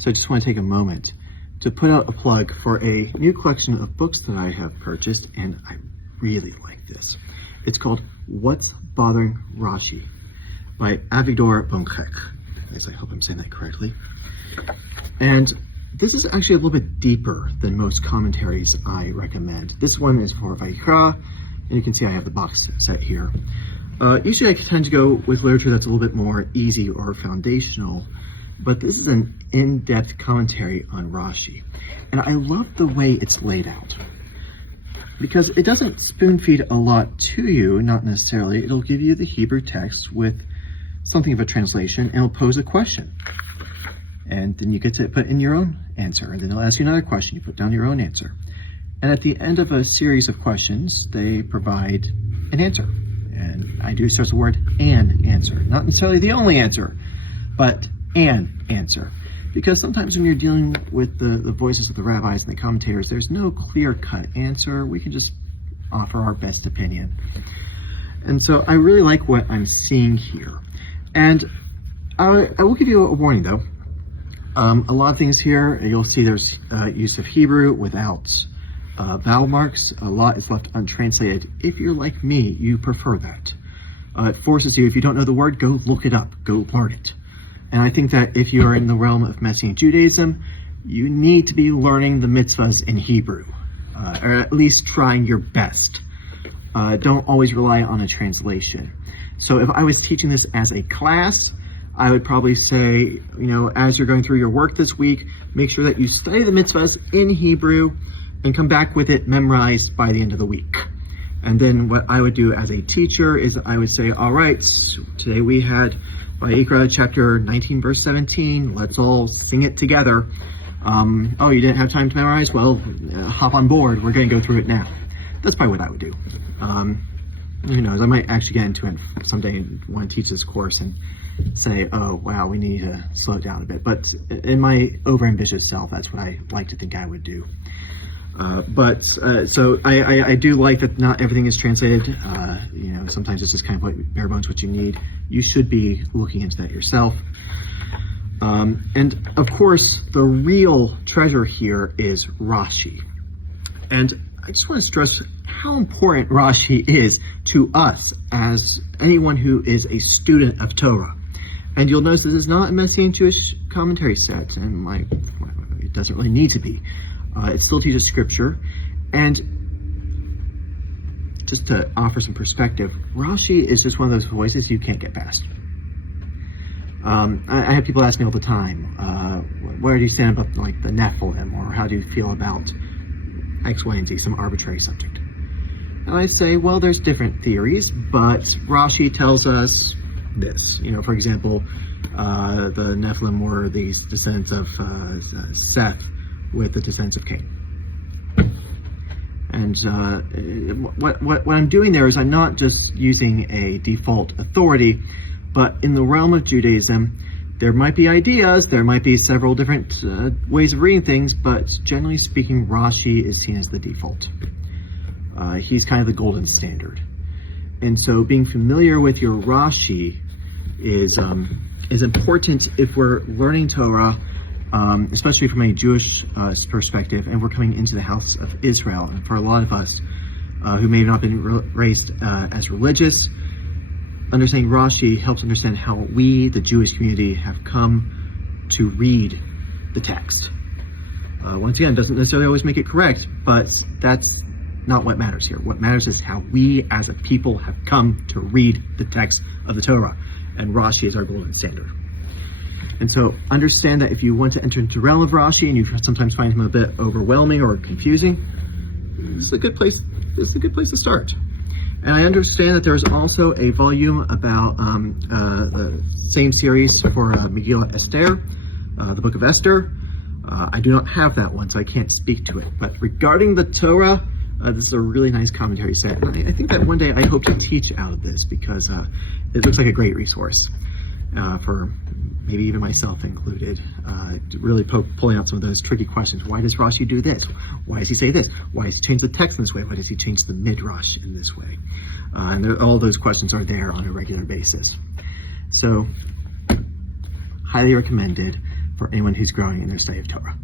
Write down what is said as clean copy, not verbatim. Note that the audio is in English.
So I just want to take a moment to put out a plug for a new collection of books that I have purchased, and I really like this. It's called What's Bothering Rashi by Avidor Bonkhek. I hope I'm saying that correctly. And this is actually a little bit deeper than most commentaries I recommend. This one is for Vayikra, and you can see I have the box set here. Usually I tend to go with literature that's a little bit more easy or foundational, but this is an in-depth commentary on Rashi. And I love the way it's laid out, because it doesn't spoon-feed a lot to you, not necessarily. It'll give you the Hebrew text with something of a translation, and it'll pose a question. And then you get to put in your own answer, and then it'll ask you another question, you put down your own answer. And at the end of a series of questions, they provide an answer. And I do stress the word "an" answer, not necessarily the only answer, but an answer. Because sometimes when you're dealing with the voices of the rabbis and the commentators, there's no clear-cut answer. We can just offer our best opinion. And so I really like what I'm seeing here. And I will give you a warning, though. A lot of things here, you'll see there's use of Hebrew without vowel marks. A lot is left untranslated. If you're like me, you prefer that. It forces you, if you don't know the word, go look it up, go learn it. And I think that if you are in the realm of Messianic Judaism, you need to be learning the mitzvahs in Hebrew, or at least trying your best. Don't always rely on a translation. So if I was teaching this as a class, I would probably say, as you're going through your work this week, make sure that you study the mitzvahs in Hebrew and come back with it memorized by the end of the week. And then what I would do as a teacher is I would say, all right, today we had Vayikra chapter 19, verse 17. Let's all sing it together. Oh, you didn't have time to memorize? Well, hop on board. We're going to go through it now. That's probably what I would do. Who knows? I might actually get into it someday and want to teach this course and say, oh, wow, we need to slow it down a bit. But in my overambitious self, that's what I like to think I would do. So I do like that not everything is translated. Sometimes it's just kind of like bare bones what you need. You should be looking into that yourself. And of course, the real treasure here is Rashi. And I just want to stress how important Rashi is to us as anyone who is a student of Torah. And you'll notice this is not a Messianic Jewish commentary set, and it doesn't really need to be. It still teaches scripture. And just to offer some perspective, Rashi is just one of those voices you can't get past. I have people ask me all the time, where do you stand about the Nephilim, or how do you feel about X, Y, and Z, some arbitrary subject? And I say, well, there's different theories, but Rashi tells us this. For example, the Nephilim were these descendants of Seth with the descendants of Cain. And what I'm doing there is I'm not just using a default authority, but in the realm of Judaism, there might be ideas, there might be several different ways of reading things, but generally speaking, Rashi is seen as the default. He's kind of the golden standard. And so being familiar with your Rashi is important if we're learning Torah, especially from a Jewish perspective, and we're coming into the house of Israel. And for a lot of us who may not have been raised as religious, understanding Rashi helps understand how we, the Jewish community, have come to read the text. Once again, it doesn't necessarily always make it correct, but that's not what matters here. What matters is how we as a people have come to read the text of the Torah. And Rashi is our golden standard. And so understand that if you want to enter into the realm of Rashi and you sometimes find him a bit overwhelming or confusing, this is a good place to start. And I understand that there's also a volume about the same series for Megillah Esther, the book of Esther. I do not have that one, so I can't speak to it. But regarding the Torah, this is a really nice commentary set. And I think that one day I hope to teach out of this, because it looks like a great resource for maybe even myself included, really pulling out some of those tricky questions. Why does Rashi do this? Why does he say this? Why does he change the text in this way? Why does he change the midrash in this way? And all those questions are there on a regular basis. So, highly recommended. for anyone who's growing in their study of Torah.